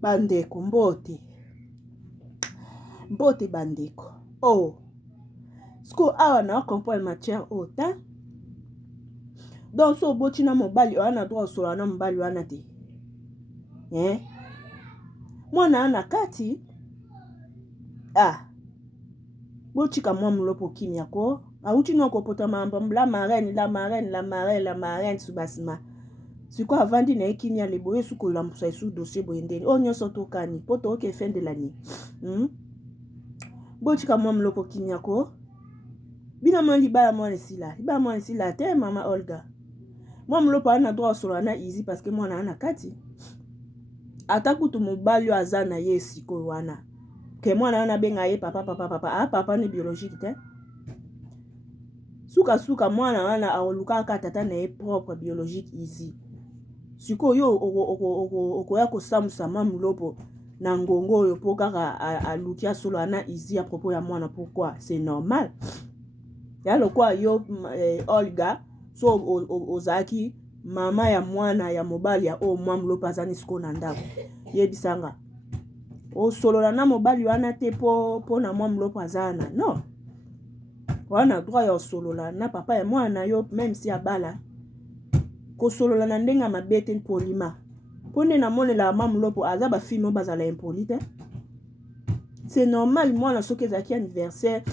Bandeko mbote bandeko. Oh, sko awa na comprendre matière ota. Donc so boti na mobali wana droit osola na mobali wana te. Mwana ana kati. Botika mwa mlopo kimia ko. Auti no kopota mamba la marraine subasima. Siko avandi na ekimia leboye suko lampusa su dossier boyendeni. Onyo soto kani poto oke fin de l'année. Botika mwa mlopo kimia ko. Bina mwa libaya mwa sila te mama Olga. Mwa mlopo ana droit osola na easy parce que mwana ana kati. Atakutu mobali azana ye siko wana. Ke mwana wana benga ye papa ni biologique te. Suka mwana wana aoluka ka tata na ye propre biologique easy. Siko yo okoya kosamusa mamulopo na ngongo yo po kaka alukia solo ana easy à propos ya mwana. Pourquoi? C'est normal. Ya lokwa yo Olga so ozaki mama ya mwana ya mobali ya o mamulopo azani siko na ndako. Yebisanga. O solo na mobali wana te po na mamulopo azana. Non. Wana droit ya solo na papa ya mwana yo même si abala. Ko solo na ndenga mabete polima. Pone na mone la mamulopo azaba fimo bazala impolite. C'est normal mwana soki ezaki anniversaire.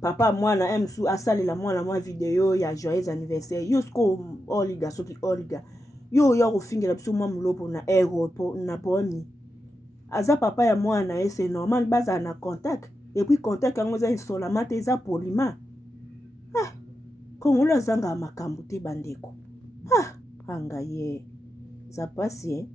Papa mwana msu asali la mwana video ya joyeux anniversaire. Yo sko Olga soki Olga. Yo kofingela biso mamulopo na aéroport na pomi. Aza papa ya mwana c'est normal baza na contact. Et puis contact yango za isolama te za polima. Kongola zanga makambo te bandeko. Anga ye. Za pasi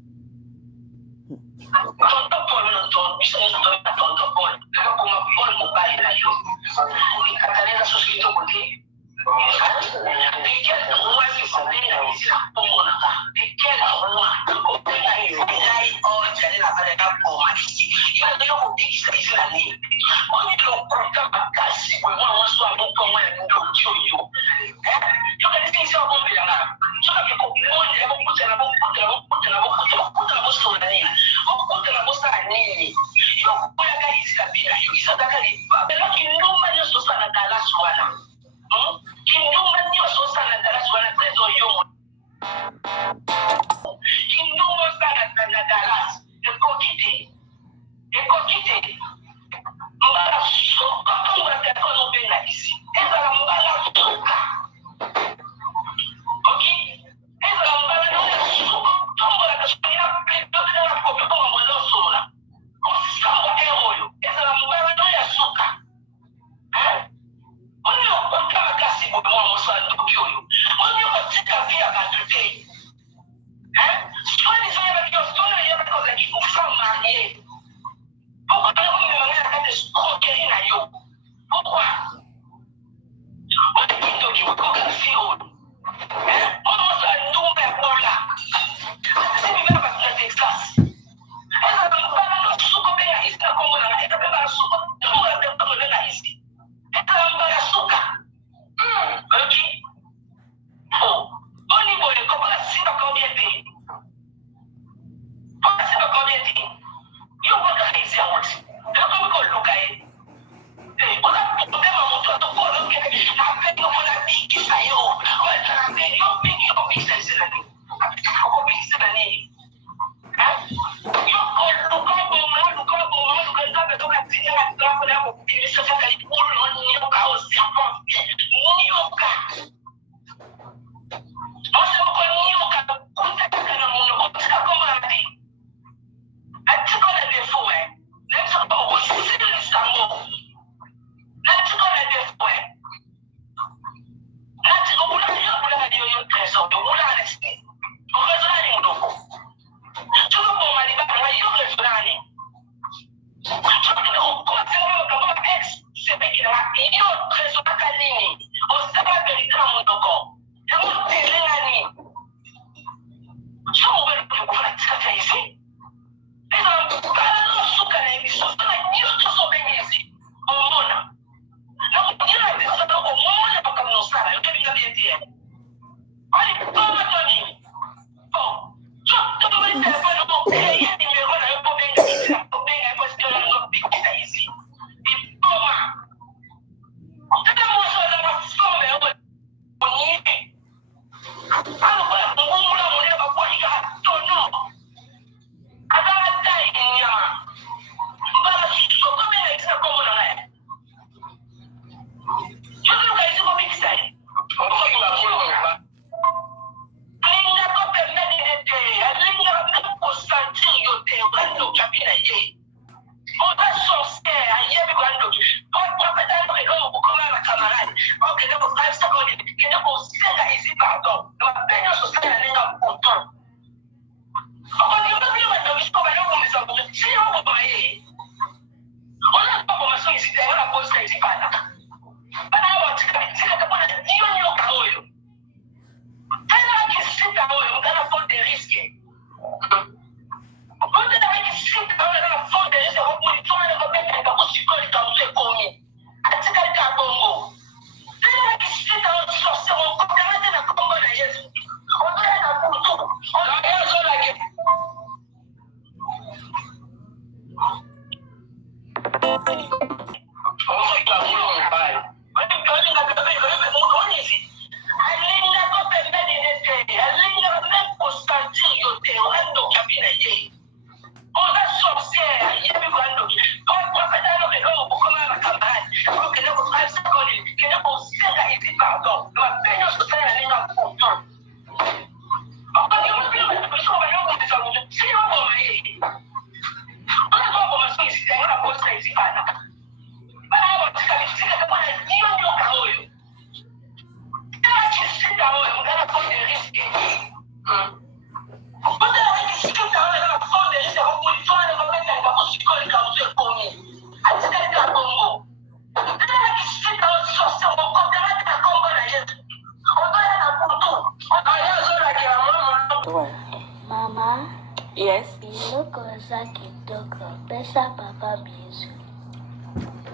Mama. Yes. Biloko za kitoko. Pesa papa biso.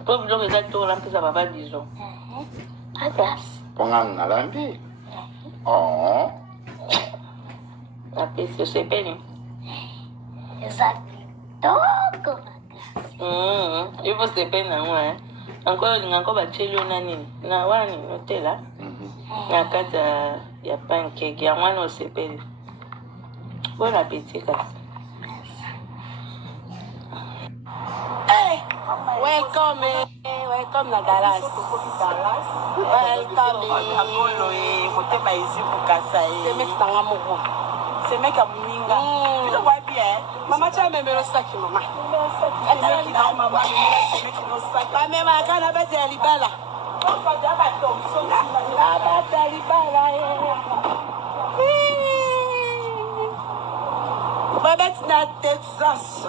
Po biloko eza kitoko na mpesa papa biso. Agas. Ponga ngalambi. Oh. Napesi osepeli. Eza kitoko makasi. Ivo sepeli nango anko olinga anko batieli yo na nini na wani notela na kati ya pancake yango wana osepeli. Bon appétit kasi. Welcome na Dallas. Welcome. Apollo côté Baizi Bukasa. C'est mec tanga moko. C'est mec à Muninga. Tu le vois bien. Mama cha memelo saki mama. Atala li na mama c'est mec no sac. Ba mema kana ba teli bala. Papa daba tom so na. Ba teli bala. Babet's not Texas.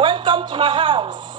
Welcome to my house.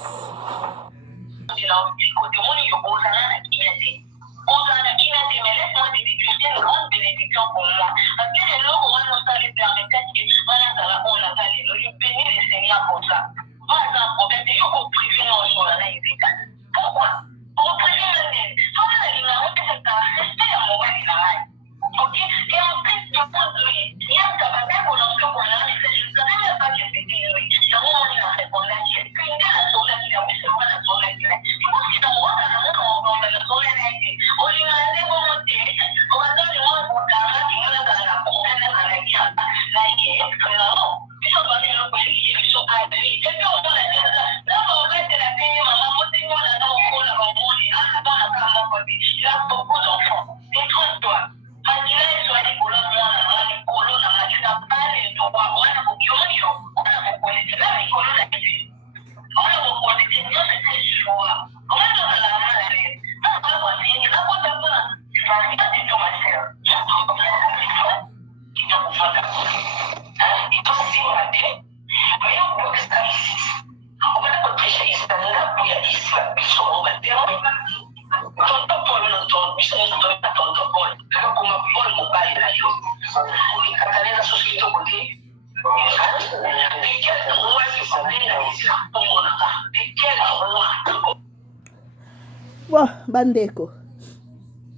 bandeko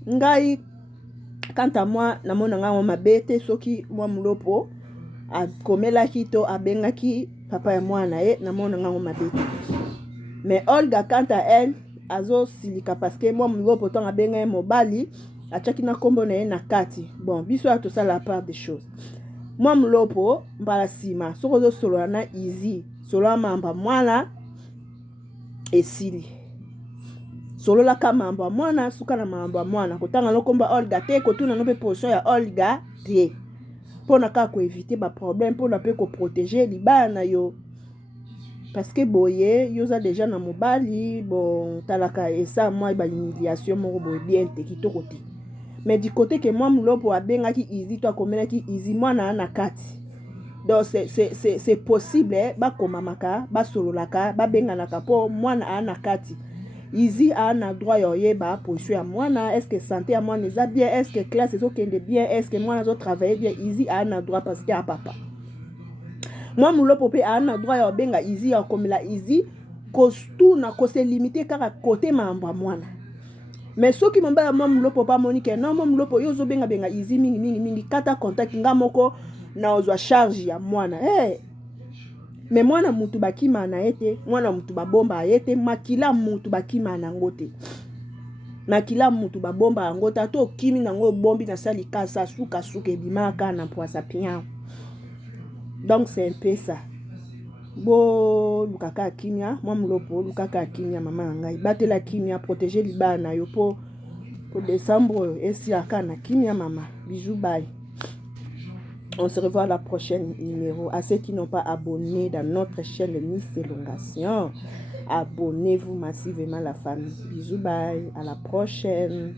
ngai quant à moi namona nga mabe te soki mwa mulopo akomelaki to abengaki papa ya mwana ye namona nga mabe te. Mais Olga quant à elle azo silika parce que mwa mulopo to abenga ye mobali achaki na kombo na ye na kati. Bon biso ya tosala la part des choses. Mwa mulopo mbala sima soko zo solo na easy solo mamba mwana esili solo la kama mambo mwana suka na mambo mwana kotanga lokomba Olga te kotuna no pe position ya Olga te pona ka ko éviter ba problème pona pe ko protéger libana na yo parce que boye yoza déjà na mobali bon talaka esa moi ba humiliation moko boye bien te kitoko te. Mais du côté que moi mulopo abengaki easy to akomelaki easy mwana na kati. Donc c'est possible ba komamaka ba sololaka ba benganaka po mwana ana kati. Easy ana droit yo yeba position ya mwana, est-ce que santé ya mwana eza bien, est-ce que classe ezo kende bien, est-ce que mwana zo travailler bien. Easy ana droit parce que a papa. Moi mulopo pe ana droit ya benga easy ya komela easy kostu na ko se limiter kaka côté mambo mwana. Mais soki mamba moi mulopo pa Monique non moi mulopo yo zo benga easy mingi kata contact nga moko na ozwa charge ya mwana. Mais mwana mutu bakima na ete mwana mutu babomba ete makila mutu bakima na ngote. Makila mutu babomba ngota to kimi na ngo bombi na sali kasa suka bimaka na poisa pian. Donc c'est un peu ça. Bo lukaka kimia mwa mulopo lukaka kimia mama ngai batela kimia protéger libana yo po décembre esi akana kimia mama. Bisous bye. On se revoit à la prochaine numéro. À ceux qui n'ont pas abonné dans notre chaîne Miss Elongation, abonnez-vous massivement la famille. Bisous, bye. À la prochaine.